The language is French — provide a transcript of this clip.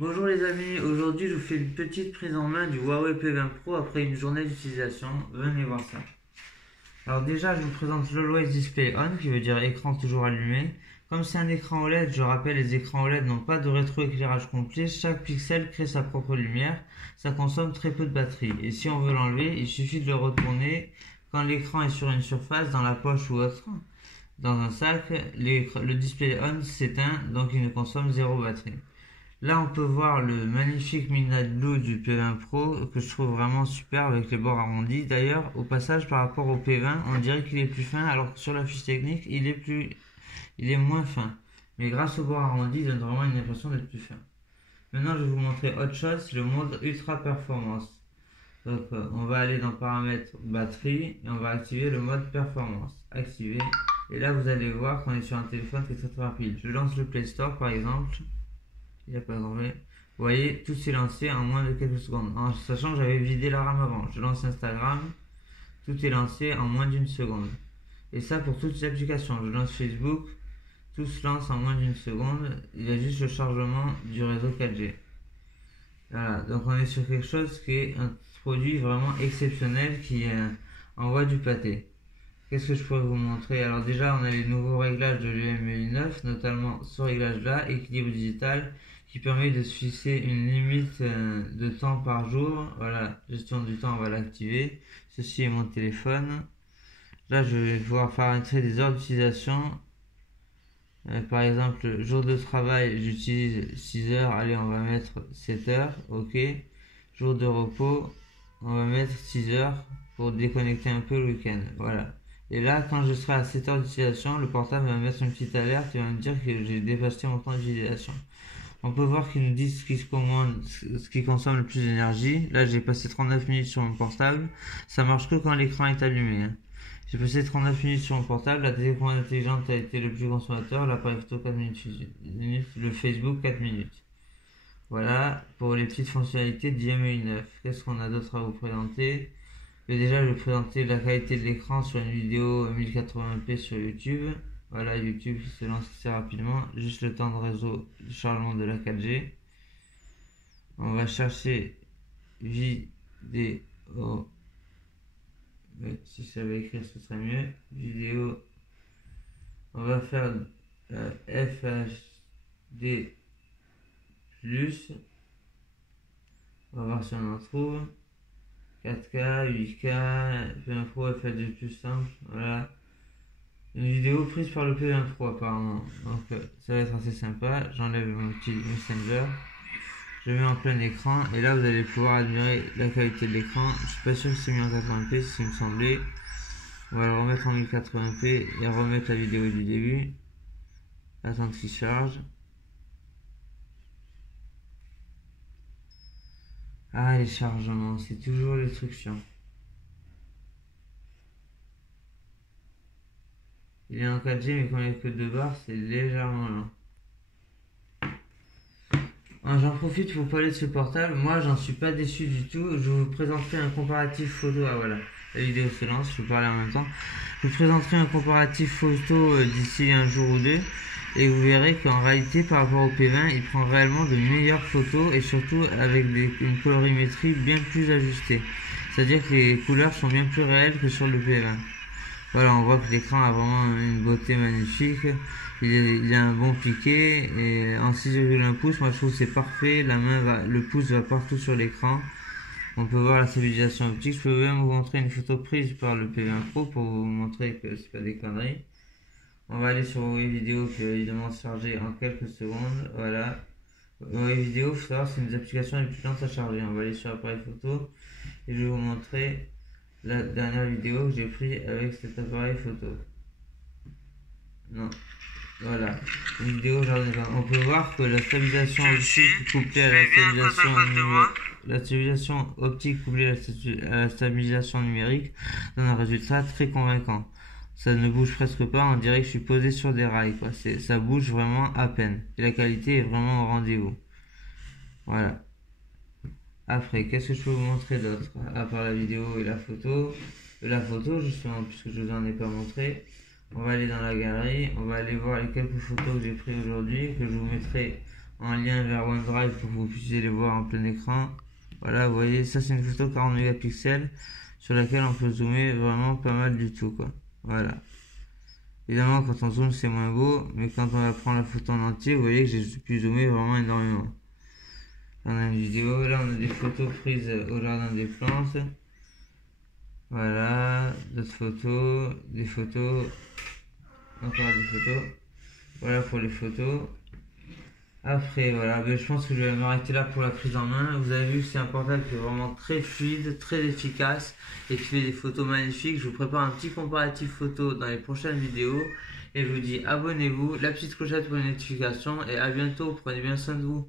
Bonjour les amis, aujourd'hui je vous fais une petite prise en main du Huawei P20 Pro après une journée d'utilisation. Venez voir ça. Alors déjà je vous présente l'Always Display On qui veut dire écran toujours allumé. Comme c'est un écran OLED, je rappelle les écrans OLED n'ont pas de rétroéclairage complet, chaque pixel crée sa propre lumière, ça consomme très peu de batterie. Et si on veut l'enlever, il suffit de le retourner quand l'écran est sur une surface, dans la poche ou autre. Dans un sac, le display on s'éteint donc il ne consomme zéro batterie. Là, on peut voir le magnifique Midnight Blue du P20 Pro que je trouve vraiment super avec les bords arrondis. D'ailleurs, au passage, par rapport au P20, on dirait qu'il est plus fin, alors que sur la fiche technique, il est moins fin. Mais grâce aux bords arrondis, il donne vraiment une impression d'être plus fin. Maintenant, je vais vous montrer autre chose, c'est le mode Ultra Performance. Donc, on va aller dans Paramètres Batterie et on va activer le mode Performance. Activer. Et là, vous allez voir qu'on est sur un téléphone qui est très rapide. Je lance le Play Store par exemple. Il n'a pas enlevé. Vous voyez, tout s'est lancé en moins de quelques secondes. En sachant que j'avais vidé la RAM avant. Je lance Instagram, tout est lancé en moins d'une seconde. Et ça pour toutes les applications. Je lance Facebook, tout se lance en moins d'une seconde. Il y a juste le chargement du réseau 4G. Voilà, donc on est sur quelque chose qui est un produit vraiment exceptionnel qui envoie du pâté. Qu'est-ce que je pourrais vous montrer? Alors déjà, on a les nouveaux réglages de l'UMUI 9, notamment ce réglage-là, équilibre digital, qui permet de se fixer une limite de temps par jour. Voilà, gestion du temps, on va l'activer. Ceci est mon téléphone. Là, je vais pouvoir paramétrer des heures d'utilisation. Par exemple, jour de travail, j'utilise 6 heures. Allez, on va mettre 7 heures. OK. Jour de repos, on va mettre 6 heures pour déconnecter un peu le week-end. Voilà. Et là, quand je serai à 7 heures d'utilisation, le portable va me mettre une petite alerte et va me dire que j'ai dépassé mon temps d'utilisation. On peut voir qu'il nous dit ce qui consomme le plus d'énergie. Là, j'ai passé 39 minutes sur mon portable. Ça marche que quand l'écran est allumé. J'ai passé 39 minutes sur mon portable. La télécommande intelligente a été le plus consommateur. L'appareil photo 4 minutes. Le Facebook 4 minutes. Voilà pour les petites fonctionnalités d'IMEI 9. Qu'est-ce qu'on a d'autre à vous présenter? Déjà, je vais présenter la qualité de l'écran sur une vidéo 1080p sur YouTube. Voilà, YouTube qui se lance assez rapidement. Juste le temps de réseau de chargement de la 4G. On va chercher vidéo. Si ça va écrire, ce serait mieux. Vidéo. On va faire FHD+. On va voir si on en trouve. 4K, 8K, P20 Pro, FHD plus simple, voilà. Une vidéo prise par le P20 Pro apparemment, donc ça va être assez sympa. J'enlève mon petit Messenger, je mets en plein écran et là vous allez pouvoir admirer la qualité de l'écran. Je suis pas sûr que c'est mis en 80p, c'est ce qu'il me semblait. On va le remettre en 1080p et remettre la vidéo du début. Attendre qu'il charge. Ah, les chargements, c'est toujours les trucs chiants. Il est en 4G, mais quand il n'y a que 2 barres, c'est légèrement lent. J'en profite pour parler de ce portable. Moi, j'en suis pas déçu du tout. Je vous présenterai un comparatif photo. Ah voilà, la vidéo se lance, je vous parler en même temps. Je vous présenterai un comparatif photo d'ici un jour ou deux. Et vous verrez qu'en réalité, par rapport au P20, il prend réellement de meilleures photos et surtout avec une colorimétrie bien plus ajustée. C'est-à-dire que les couleurs sont bien plus réelles que sur le P20. Voilà, on voit que l'écran a vraiment une beauté magnifique. Il a un bon piqué et en 6,1 pouces, moi je trouve que c'est parfait. Le pouce va partout sur l'écran. On peut voir la stabilisation optique. Je peux même vous montrer une photo prise par le P20 Pro pour vous montrer que c'est pas des conneries. On va aller sur Huawei Vidéo qui va évidemment se charger en quelques secondes. Voilà. Huawei Vidéo, il faut savoir c'est une des applications les plus lentes à charger. On va aller sur l'appareil photo et je vais vous montrer la dernière vidéo que j'ai prise avec cet appareil photo. Non. Voilà. Une vidéo on peut voir que la stabilisation optique couplée à la stabilisation optique couplée à la stabilisation numérique donne un résultat très convaincant. Ça ne bouge presque pas, on dirait que je suis posé sur des rails, quoi. Ça bouge vraiment à peine. Et la qualité est vraiment au rendez-vous. Voilà. Après, qu'est-ce que je peux vous montrer d'autre? À part la vidéo et la photo. La photo, justement, puisque je vous en ai pas montré. On va aller dans la galerie, on va aller voir les quelques photos que j'ai prises aujourd'hui, que je vous mettrai en lien vers OneDrive pour que vous puissiez les voir en plein écran. Voilà, vous voyez, ça c'est une photo 40 mégapixels sur laquelle on peut zoomer vraiment pas mal du tout, quoi. Voilà. Évidemment, quand on zoome, c'est moins beau, mais quand on va prendre la photo en entier, vous voyez que j'ai pu zoomer vraiment énormément. Là, on a une vidéo, là on a des photos prises au jardin des plantes. Voilà, d'autres photos, des photos, encore des photos. Voilà pour les photos. Après, voilà, je pense que je vais m'arrêter là pour la prise en main. Vous avez vu que c'est un portable qui est vraiment très fluide, très efficace et qui fait des photos magnifiques. Je vous prépare un petit comparatif photo dans les prochaines vidéos. Et je vous dis abonnez-vous, la petite clochette pour les notifications et à bientôt. Prenez bien soin de vous.